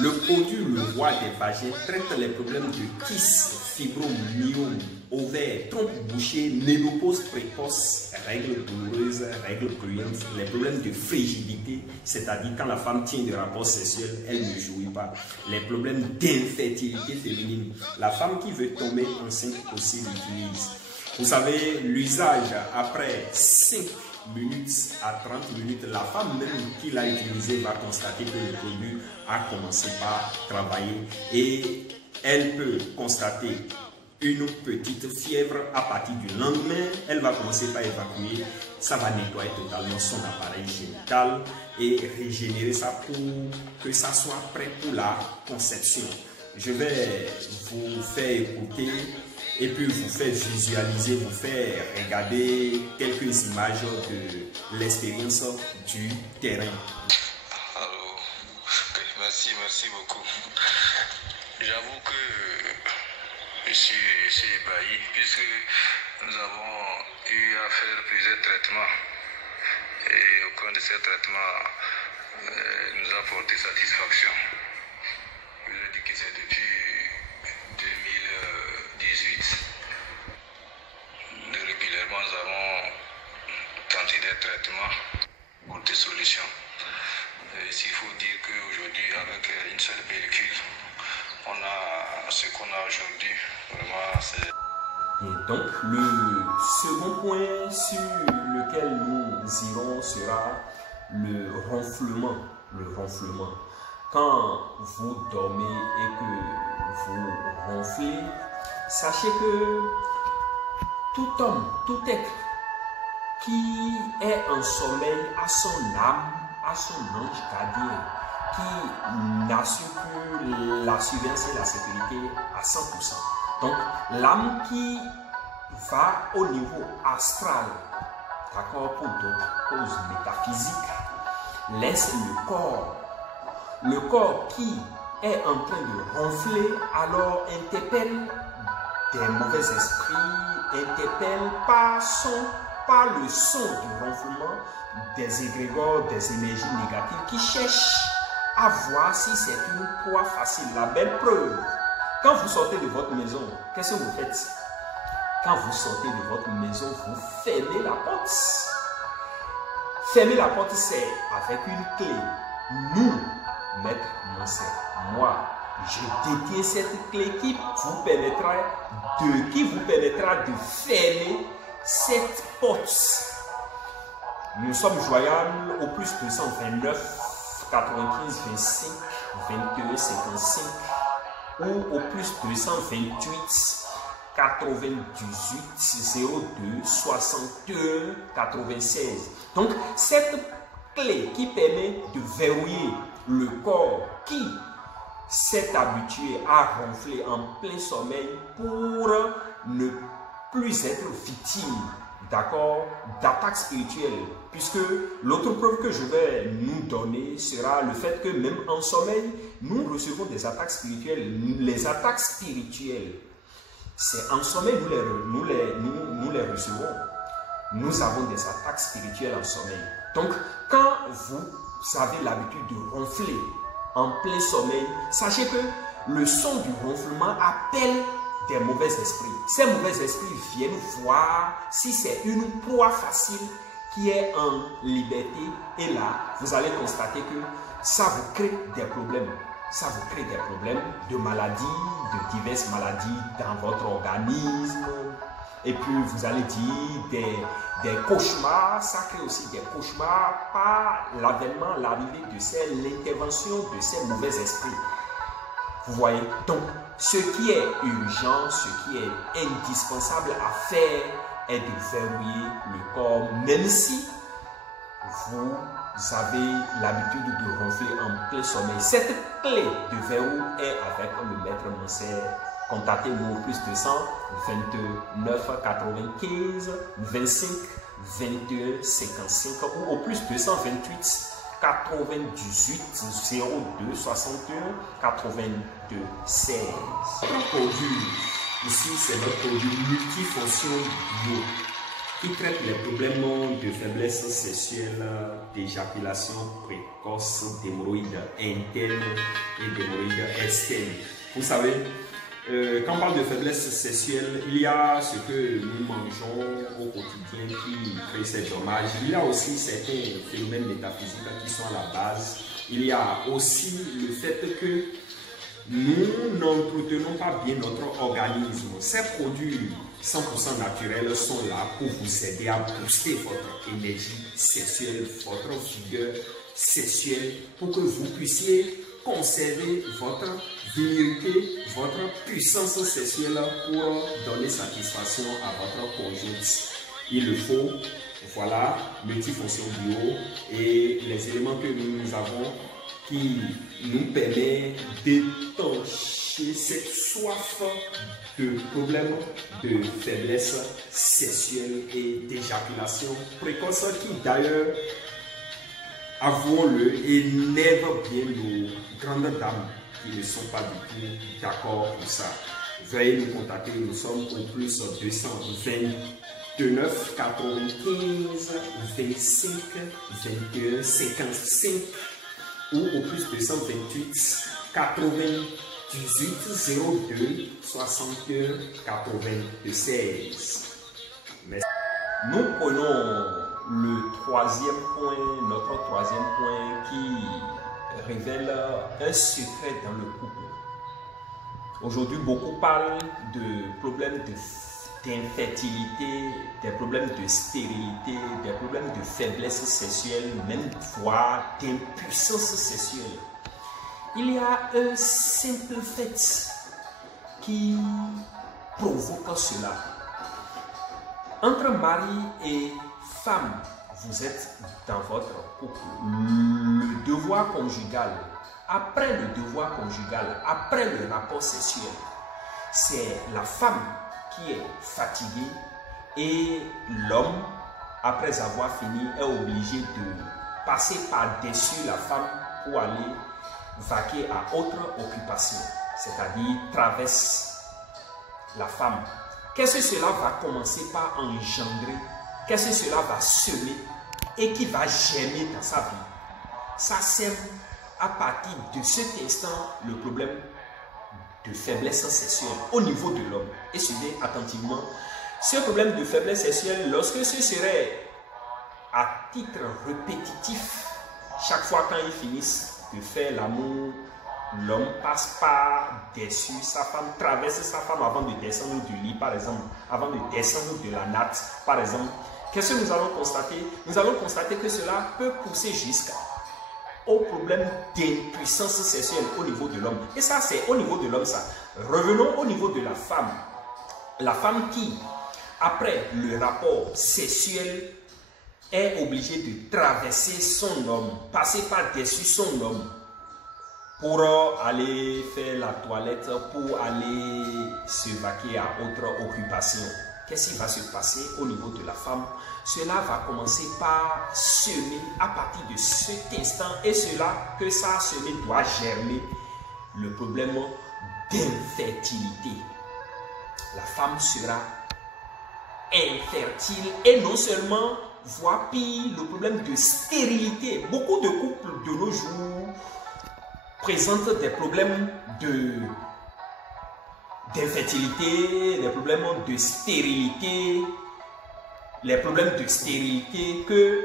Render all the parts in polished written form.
Le produit Le Roi des vagins traite les problèmes de kyste, fibromyome, ovaire, trompe bouchée, ménopause précoce, règles douloureuses, règles bruyantes, les problèmes de frigidité, c'est-à-dire quand la femme tient des rapports sexuels, elle ne jouit pas, les problèmes d'infertilité féminine. La femme qui veut tomber enceinte aussi l'utilise. Vous savez, l'usage après 5 minutes à 30 minutes, la femme même qui l'a utilisé va constater que le produit a commencé par travailler et elle peut constater une petite fièvre à partir du lendemain. Elle va commencer par évacuer, ça va nettoyer totalement son appareil génital et régénérer ça pour que ça soit prêt pour la conception. Je vais vous faire écouter et puis vous faire visualiser, vous faire regarder quelques images de l'expérience du terrain. Alors, merci beaucoup. J'avoue que je suis ébahi puisque nous avons eu à faire plusieurs traitements et aucun de ces traitements nous a porté satisfaction. Je vous ai dit que c'est depuis 2018. Régulièrement, nous avons tenté des traitements pour des solutions. Il faut dire qu'aujourd'hui, avec une seule pellicule, on a ce qu'on a aujourd'hui. Vraiment, c'est... Et donc, le second point sur lequel nous irons sera le ronflement. Le ronflement. Quand vous dormez et que vous ronflez, sachez que tout homme, tout être qui est en sommeil a son âme, a son ange gardien, qui n'assure que la surveillance et la sécurité à 100%. Donc, l'âme qui va au niveau astral, d'accord, pour d'autres causes métaphysiques, laisse le corps qui est en train de ronfler, alors interpelle des mauvais esprits, interpelle par le son du ronflement des égrégores, des énergies négatives qui cherchent à voir si c'est une proie facile. La belle preuve, quand vous sortez de votre maison, qu'est-ce que vous faites? Quand vous sortez de votre maison, vous fermez la porte. Fermer la porte, c'est avec une clé. Nous, Maître Mansé, moi, je détiens cette clé qui vous permettra de fermer cette porte. Nous sommes joignables au plus 229 95 25 21 55 ou au plus 228 98 02 61 96. Donc, cette clé qui permet de verrouiller le corps qui s'est habitué à ronfler en plein sommeil pour ne plus être victime, d'accord, d'attaques spirituelles. Puisque l'autre preuve que je vais nous donner sera le fait que même en sommeil, nous recevons des attaques spirituelles. Les attaques spirituelles, c'est en sommeil nous les recevons. Nous avons des attaques spirituelles en sommeil. Donc, quand vous avez l'habitude de ronfler en plein sommeil, sachez que le son du ronflement appelle des mauvais esprits. Ces mauvais esprits viennent voir si c'est une proie facile qui est en liberté. Et là, vous allez constater que ça vous crée des problèmes. Ça vous crée des problèmes de maladies, de diverses maladies dans votre organisme. Et puis, vous allez dire des cauchemars. Ça crée aussi des cauchemars par l'avènement, l'arrivée de l'intervention de ces mauvais esprits. Vous voyez? Donc, ce qui est urgent, ce qui est indispensable à faire est de verrouiller le corps, même si vous avez l'habitude de ronfler en plein sommeil. Cette clé de verrou est avec le Maître Mansé. Contactez-nous au plus 200 29 95 25 21 55 ou au plus 228 98 02 61 82 16. Notre produit, ici c'est notre produit multifonction bio. qui traite les problèmes de faiblesse sexuelle, d'éjaculation précoce, d'hémorroïdes internes et d'hémorroïdes externes. Vous savez, quand on parle de faiblesse sexuelle, il y a ce que nous mangeons au quotidien qui crée ces dommages. Il y a aussi certains phénomènes métaphysiques qui sont à la base. Il y a aussi le fait que nous n'entretenons pas bien notre organisme. Ces produits 100% naturels sont là pour vous aider à booster votre énergie sexuelle, votre vigueur sexuelle, pour que vous puissiez conserver votre virilité, votre puissance sexuelle pour donner satisfaction à votre conjointe. Il le faut, voilà, multifonction bio et les éléments que nous avons qui nous permet d'étancher cette soif de problèmes de faiblesse sexuelle et d'éjaculation précoce qui d'ailleurs, avouons-le, énerve bien nos grandes dames qui ne sont pas du tout d'accord pour ça. Veuillez nous contacter, nous sommes au plus 229 95 25 21 55 ou au plus 228 98 02 61 96. Merci. Nous prenons notre troisième point qui révèle un secret dans le couple. Aujourd'hui, beaucoup parlent de problèmes d'infertilité, des problèmes de stérilité, des problèmes de faiblesse sexuelle, même voire d'impuissance sexuelle. Il y a un simple fait qui provoque cela. Entre mari et femme, vous êtes dans votre couple. Le devoir conjugal, après le devoir conjugal, après le rapport sexuel, c'est la femme qui est fatiguée et l'homme, après avoir fini, est obligé de passer par-dessus la femme pour aller vaquer à autre occupation, c'est-à-dire traverse la femme. Qu'est-ce que cela va commencer par engendrer? Qu'est-ce que cela va semer et qui va germer dans sa vie? Ça sème à partir de cet instant le problème de faiblesse sexuelle au niveau de l'homme. Et suivez attentivement, ce problème de faiblesse sexuelle, lorsque ce serait à titre répétitif, chaque fois quand ils finissent de faire l'amour, l'homme passe par-dessus sa femme, traverse sa femme avant de descendre du lit, par exemple, avant de descendre de la natte, par exemple. Qu'est-ce que nous allons constater? Nous allons constater que cela peut pousser jusqu'au problème d'impuissance sexuelle au niveau de l'homme. Et ça, c'est au niveau de l'homme, ça. Revenons au niveau de la femme. La femme qui, après le rapport sexuel, est obligée de traverser son homme, passer par-dessus son homme pour aller faire la toilette, pour aller se vaquer à autre occupation. Qu'est-ce qui va se passer au niveau de la femme? Cela va commencer par semer à partir de cet instant, et cela que ça a semé doit germer le problème d'infertilité. La femme sera infertile et non seulement, voire pire, le problème de stérilité. Beaucoup de couples de nos jours présentent des problèmes d'infertilité, des problèmes de stérilité, les problèmes de stérilité que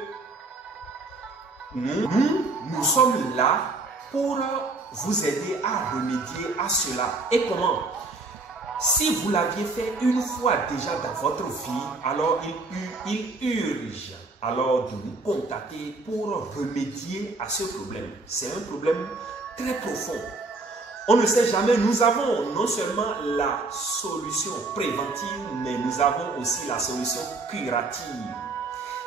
nous sommes là pour vous aider à remédier à cela. Et comment? Si vous l'aviez fait une fois déjà dans votre vie, alors il urge alors de nous contacter pour remédier à ce problème. C'est un problème très profond. On ne sait jamais, nous avons non seulement la solution préventive, mais nous avons aussi la solution curative.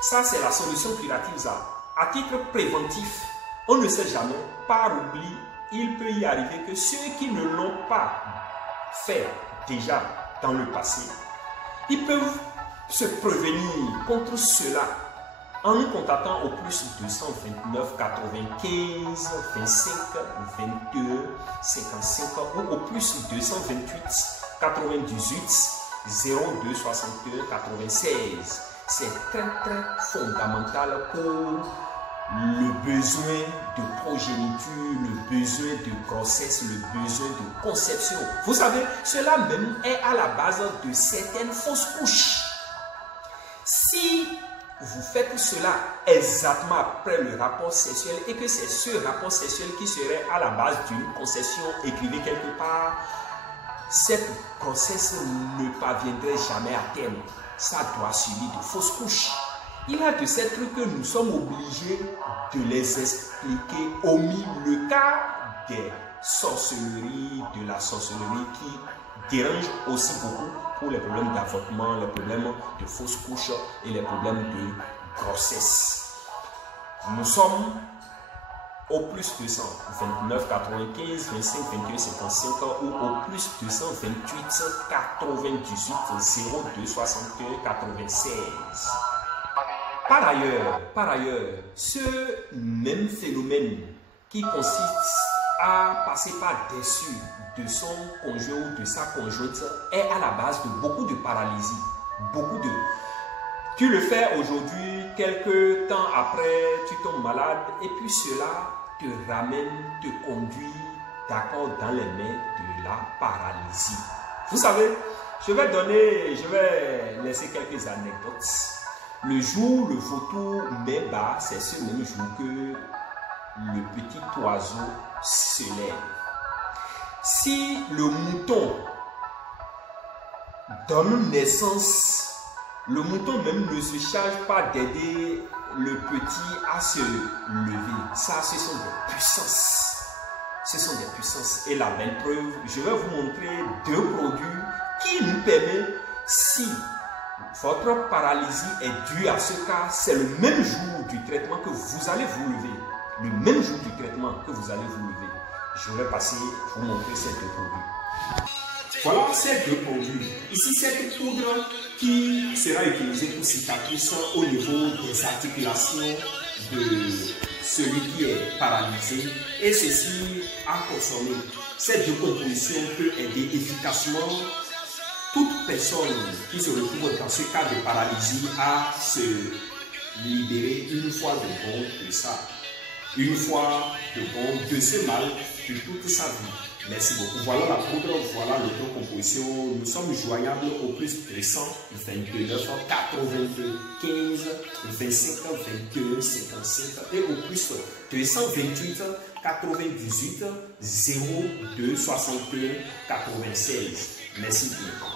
Ça, c'est la solution curative, ça. À titre préventif, on ne sait jamais, par oubli, il peut y arriver que ceux qui ne l'ont pas fait déjà dans le passé, ils peuvent se prévenir contre cela en nous contactant au plus 229 95 25 22 55 ou au plus 228 98 02 61 96. C'est très fondamental pour le besoin de progéniture, le besoin de grossesse, le besoin de conception. Vous savez, cela même est à la base de certaines fausses couches. Si vous faites cela exactement après le rapport sexuel et que c'est ce rapport sexuel qui serait à la base d'une conception, écrivez quelque part, cette grossesse ne parviendrait jamais à terme. Ça doit suivre de fausses couches. Il y a de ces trucs que nous sommes obligés de les expliquer, omis le cas des sorcelleries, de la sorcellerie qui dérange aussi beaucoup pour les problèmes d'avortement, les problèmes de fausses couches et les problèmes de grossesse. Nous sommes au plus 200, 29, 95, 25, 21, 55 ou au plus 228, 98, 02, 61, 96. Par ailleurs, ce même phénomène qui consiste à passer par-dessus de son conjoint ou de sa conjointe est à la base de beaucoup de paralysie. Tu le fais aujourd'hui, quelques temps après, tu tombes malade et puis cela te ramène, te conduit d'accord dans les mains de la paralysie. Vous savez, je vais laisser quelques anecdotes. Le jour où le vautour met bas, c'est ce même jour que le petit oiseau se lève. Si le mouton donne naissance, le mouton même ne se charge pas d'aider le petit à se lever. Ça, ce sont des puissances. Ce sont des puissances. Et la belle preuve, je vais vous montrer deux produits qui nous permettent, si votre paralysie est due à ce cas, c'est le même jour du traitement que vous allez vous lever. Le même jour du traitement que vous allez vous lever. Je vais passer vous montrer ces deux produits. Voilà ces deux produits. Ici, cette poudre qui sera utilisée pour cicatrice au niveau des articulations de celui qui est paralysé. Et ceci à consommer. Ces deux compositions peuvent aider efficacement toute personne qui se retrouve dans ce cas de paralysie à se libérer une fois de bon de ça. Une fois de bon de ce mal de toute sa vie. Merci beaucoup. Voilà la poudre, voilà le taux composition. Nous sommes joignables au plus 229 82 15 25 22 55 et au plus 228 98 02 61 96. Merci bien.